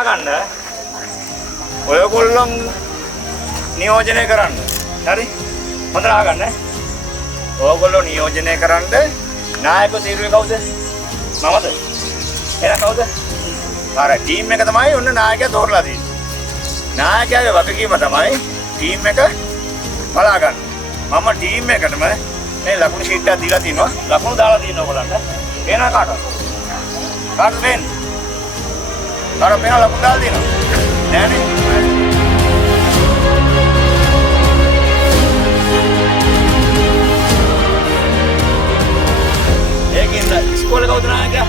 අහගන්න. ඔයගොල්ලන් නියෝජනය කරන්න. හරි? හොඳට අහගන්න. ඔයගොල්ලෝ නියෝජනය කරන්න නායක තීරුවේ කවුද? මමද? එහෙනම් කවුද? අර ටීම් එක තමයි ඔන්න නායකයා තෝරලා තියෙන්නේ. නායකයාගේ වගකීම තමයි ටීම් එක බලා ගන්න. මම ටීම් එකටම මේ ලකුණු ෂීට් එක දීලා තිනවා. ලකුණු දාලා තියෙනවා ඔයගොල්ලන්ට. එන කාටද? කාටද වෙන්නේ? අර මෙයා ලකුණු දාලා තියෙනවා. නෑනේ. ඒකින්ද ඉස්කෝලේ කවුද නායකයා?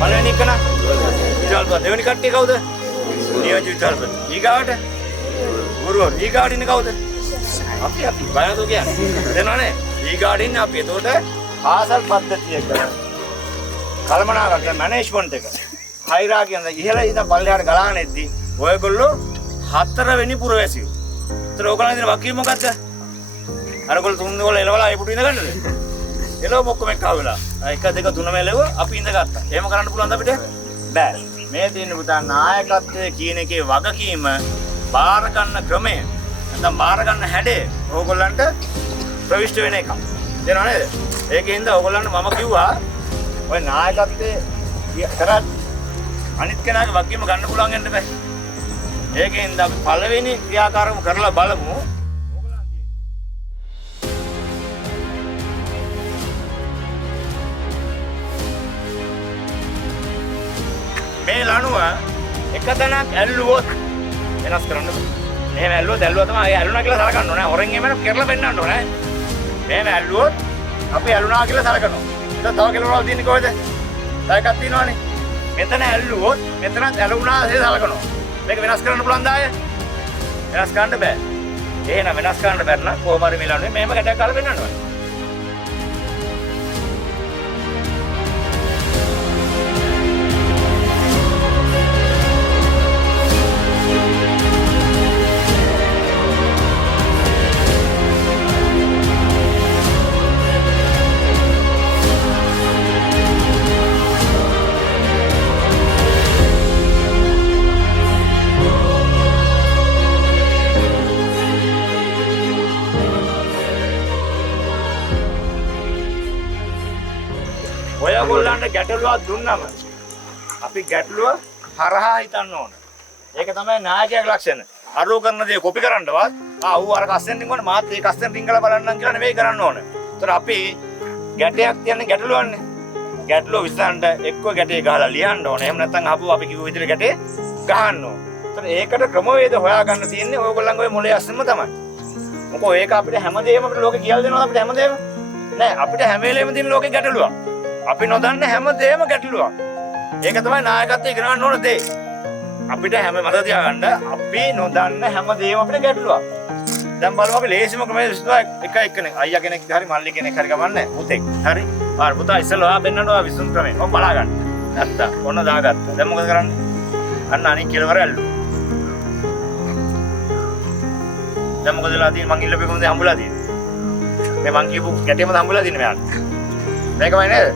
පළවෙනි එක නා. විජල්ප දෙවෙනි කට්ටිය කවුද? නියෝජිත විජල්ප. ඊගාවට ගුරුවරු. ඊගාවට ඉන්නේ කවුද? අපි බයනතු කියන්නේ. දෙනවනේ. ඊගාවට ඉන්නේ අපි. එතකොට ආසල් පද්ධතිය කරා. කල්පනාකරන මැනේජ්මන්ට් එක. හයිරාකි යන ඉහළ ඉඳන් පල්ලෙහාට ගලාගෙන එද්දි ඔයගොල්ලෝ හතරවෙනි පුරවැසියෝ. ඒතර ඔයගොල්ලන් දෙන වකීම මොකද්ද? අරගොල්ලෝ තුන් දෙවල එලවලා ඒ පුටු ඉඳ ගන්නද? එළව ඔක්කොම එක්ක ආවෙලා. 1 2 3 මෙලව අපි ඉඳගත්තා. එහෙම කරන්න පුළුවන්ද අපිට? බෑ. මේ තියෙන පුතා නායකත්වයේ කියන එකේ වගකීම බාර ගන්න ක්‍රමය නැත්නම් බාර ගන්න හැඩය ඕගොල්ලන්ට ප්‍රවිෂ්ඨ වෙන එකක්. තේරෙනව නේද? ඒකෙන්ද ඕගොල්ලන්ට මම කිව්වා ඔය නායකත්වයේ කරත් අනිත් කෙනාගේ වගකීම ගන්න පුළුවන් වෙන්න බෑ. ඒකෙන්ද අපි පළවෙනි ක්‍රියාකාරකම කරලා බලමු. මේ ලණුව එක තැනක් ඇල්ලුවොත් වෙනස් කරන්න බෑ. මෙහෙම ඇල්ලුවොත් තමයි ඒ ඇල්ලුණා කියලා සලකන්න ඕනේ. හොරෙන් එමෙන්න කරලා පෙන්නන්න ඕනේ. මෙහෙම ඇල්ලුවොත් අපි ඇල්ලුණා කියලා සලකනවා. දැන් තව කෙලවරවල් තියෙන්නේ කොහෙද? තව එකක් තියෙනවනේ. මෙතන ඇල්ලුවොත් මෙතනත් ඇලුණා කියලා සලකනවා. මේක වෙනස් කරන්න පුළුවන්ද ආයේ? වෙනස් කරන්න බෑ. එහෙනම් වෙනස් කරන්න බැරි නම් කොහොම හරි මේ ලණුවේ මෙහෙම ගැටයක් කරලා පෙන්නන්න ඕනේ. ඔයගොල්ලන්ට ගැටලුවක් දුන්නම අපි ගැටලුව හරහා හිතන්න ඕන. ඒක තමයි නායකයාගේ ලක්ෂණ. අරෝ කරන දේ කොපි කරන්නවත් ඌ අර කස්සෙන් රින්ගවන මාත් ඒ කස්සෙන් රින්ගලා බලන්නම් කියලා නෙවෙයි කරන්න ඕන. ඒතර අපි ගැටයක් තියන්නේ ගැටලුවන්නේ. ගැටලුව විසඳන්න එක්ක ගැටේ ගහලා ලියන්න ඕන. එහෙම නැත්නම් ආපහු අපි කිව්ව විදිහට ගැටේ ගහන්න ඕන. ඒතර ඒකට ක්‍රමවේද හොයාගන්න තියෙන්නේ ඔයගොල්ලන්ගේ ඔය මොලේ අස්සෙම තමයි. මොකෝ ඒක අපිට හැමදේම අපිට ලෝකේ කියලා දෙනවා අපිට හැමදේම. නෑ අපිට හැම වෙලේම තියෙන ලෝකේ ගැටලුවක්. අපි නොදන්න හැමදේම ගැටලුවක්. ඒක තමයි නායකත්වයේ ඉගෙන ගන්න ඕන දේ. අපිට හැම මතක තියාගන්න අපි නොදන්න හැමදේම අපිට ගැටලුවක්. දැන් බලමු අපි ලේසිම ක්‍රමයේ විශ්වා එක එක්කෙනෙක් අයියා කෙනෙක් හරි මල්ලි කෙනෙක් හරි ගමන්නේ පුතෙක්. හරි. ආර පුතා ඉස්සෙල්ලා ඔයා බෙන්නනවා විසුම් ක්‍රමේ. ඔන්න බලා ගන්න. නැත්තා. ඔන්න දාගත්තා. දැන් මොකද කරන්නේ? අන්න අනිත් කෙලවර ඇල්ලුවා. දැන් මොකද වෙලා තියෙන්නේ? මං ඉල්ලපු එකම දේ හම්බුලා තියෙන්නේ. මේ මං කියපු ගැටේම හම්බුලා තියෙන්නේ මෙයාට. මේකමයි නේද?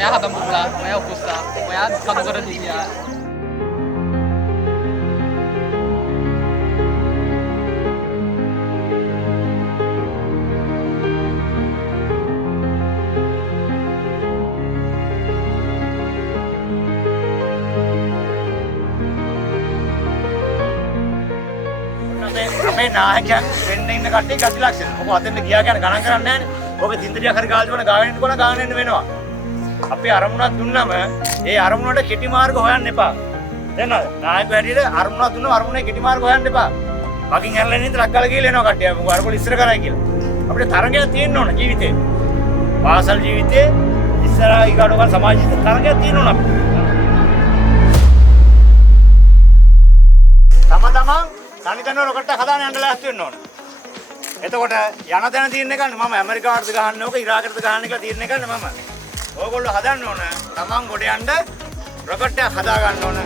Oya habang mula, oya upusta, oya kanugaran niya. අපේ නායකයන් වෙන්න ඉන්න කට්ටිය ගති ලක්ෂණ. මොකද අතෙන්ද ගියා කියන ගණන් කරන්නේ නැහැනේ. ඔබ තින්දරියක් හරි ගාල් දුවන ගාවෙන් ඉන්නකොට ගාගෙන එන්න වෙනවා. අපි අරමුණක් දුන්නම ඒ අරමුණට කෙටි මාර්ග හොයන්න එපා. තේරෙනවද? නායකයෝ හැටියට අරමුණක් දුන්නම අරමුණේ කෙටි මාර්ග හොයන්න එපා. මගින් හැරලා ඉන්න ඉඳලා අක්කලා කියලා එනවා කට්ටිය. මොකද අරගොල්ලෝ ඉස්සර කරයි කියලා. අපිට තරගයක් තියෙන්න ඕන ජීවිතේ. පාසල් ජීවිතේ ඉස්සරහා ඊගාඩෝකල් සමාජ ජීවිතේ තරගයක් තියෙන්න ඕන අපිට. තමන් තනිතන රොකට් එක හදාගෙන යන්න ලෑස්ති වෙන්න ඕන. එතකොට යන තැන තියෙන එක මම ඇමරිකාවටද ගහන්නේ ඕක ඉරාකටද ගහන්නේ කියලා තියෙන එක මම. ඕගොල්ලෝ හදන්න ඕන. තමන් ගොඩ යන්න රොකට් එකක් හදා ගන්න ඕන.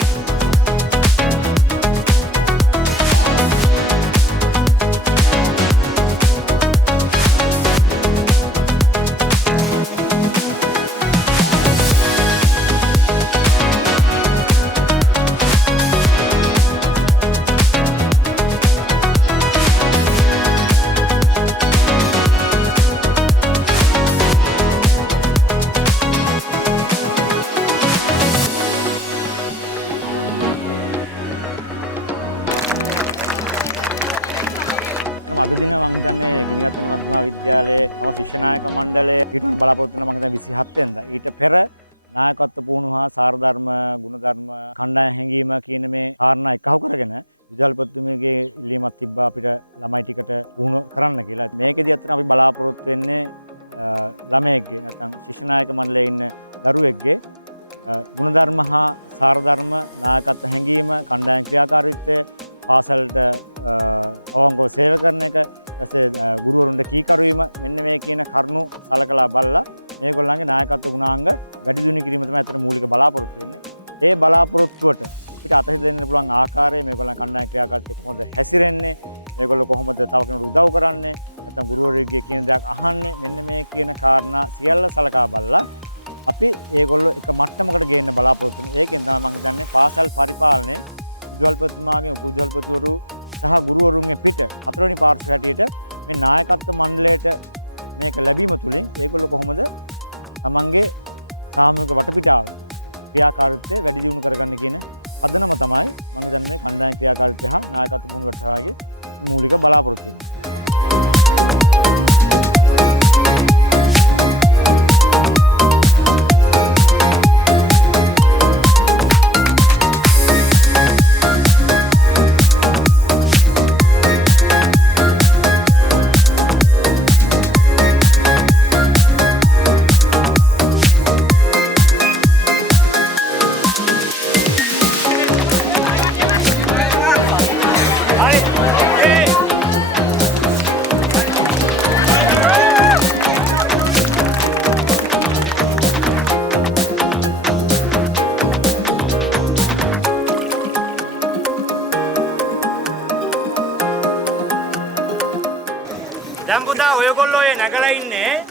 හින්දා ඔයගොල්ලෝ ඒ නැගලා ඉන්නේ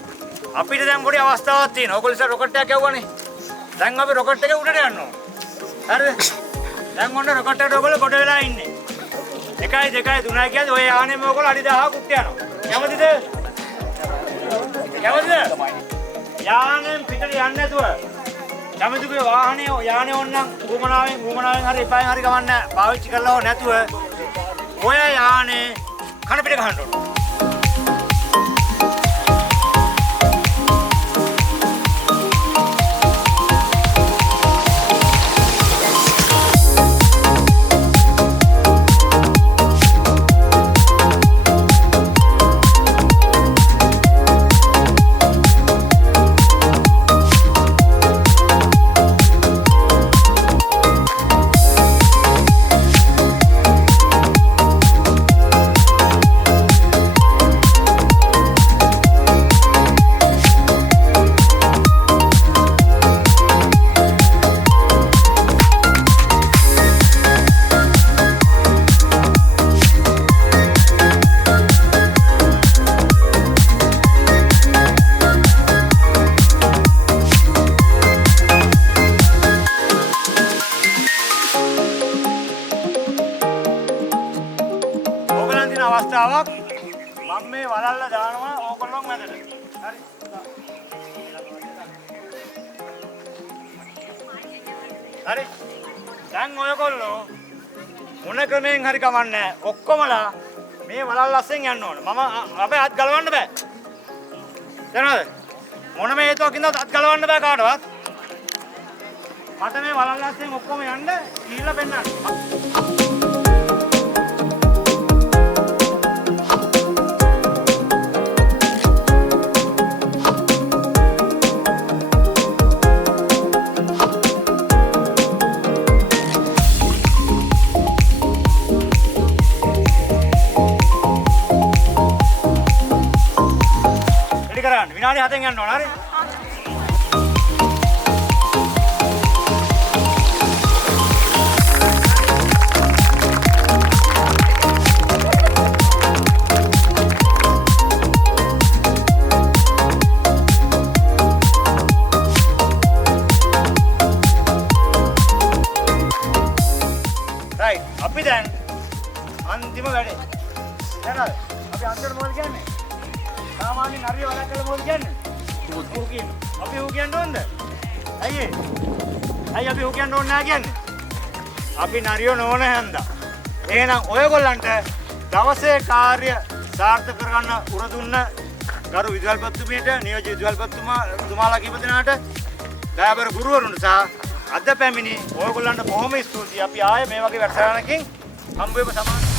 අපිට දැන් පොඩි අවස්ථාවක් තියෙනවා. ඔයගොල්ලෝ ඉතින් රොකට් එකක් යවුවානේ. දැන් අපි රොකට් එකේ උඩට යනවා. හරිද? දැන් ඔන්න රොකට් එකට ඔයගොල්ලෝ කොට වෙලා ඉන්නේ. 1 2 3 කියන්නේ ඔය යානෙම ඔයගොල්ලෝ අඩි 1000ක් උත් යනවා. කැමතිද? කැමතිද? යානෙන් පිටට යන්නේ නැතුව කැමතිගේ වාහනේ යානේ ඕනනම් උමනාවෙන් හරි එපායෙන් හරි ගමන්නේ පාවිච්චි කරලා නැතුව ඔය යානේ කන පිට ගහන්න ඕන. අවස්ථාවක් මම මේ වලල්ල දානවා ඕගොල්ලෝ මැදට. හරි. හරි. දැන් ඔයගොල්ලෝ මොන ක්‍රමයෙන් හරි කමන්නේ ඔක්කොමලා මේ වලල්ල අස්සෙන් යන්න ඕන. මම අපේ අත් ගලවන්න බෑ. දන්නවද? මොනම හේතුවකින්ද අත් ගලවන්න බෑ කාටවත්. මට මේ වලල්ල අස්සෙන් ඔක්කොම යන්න කීලා පෙන්නන්න. විනාඩි 7න් යන්න ඕන හරි. රයිට් අපි දැන් අන්තිම වැඩේ. දැන් අපි අන්තිමට මොකද කියන්නේ? सामान्य नरिया वाला कल बोल क्या नहीं अभी हो गया नोंद आइए अभी हो गया नोंद ना क्या नहीं अभी नरियो नोन है अंदा ये ना ओये को लंटे दवसे कार्य सार्थ करना उरदुन्ना गारु विद्याल पत्तु मीटे नियोजित विद्याल पत्तु तुम्हारा की पत्नी नाटे क्या बर गुरु वरुण सा अद्ध पैमिनी ओये को लंटे बहुत में स्तुति अभी आए मेवा के व्यवसाय किंग हम भी समान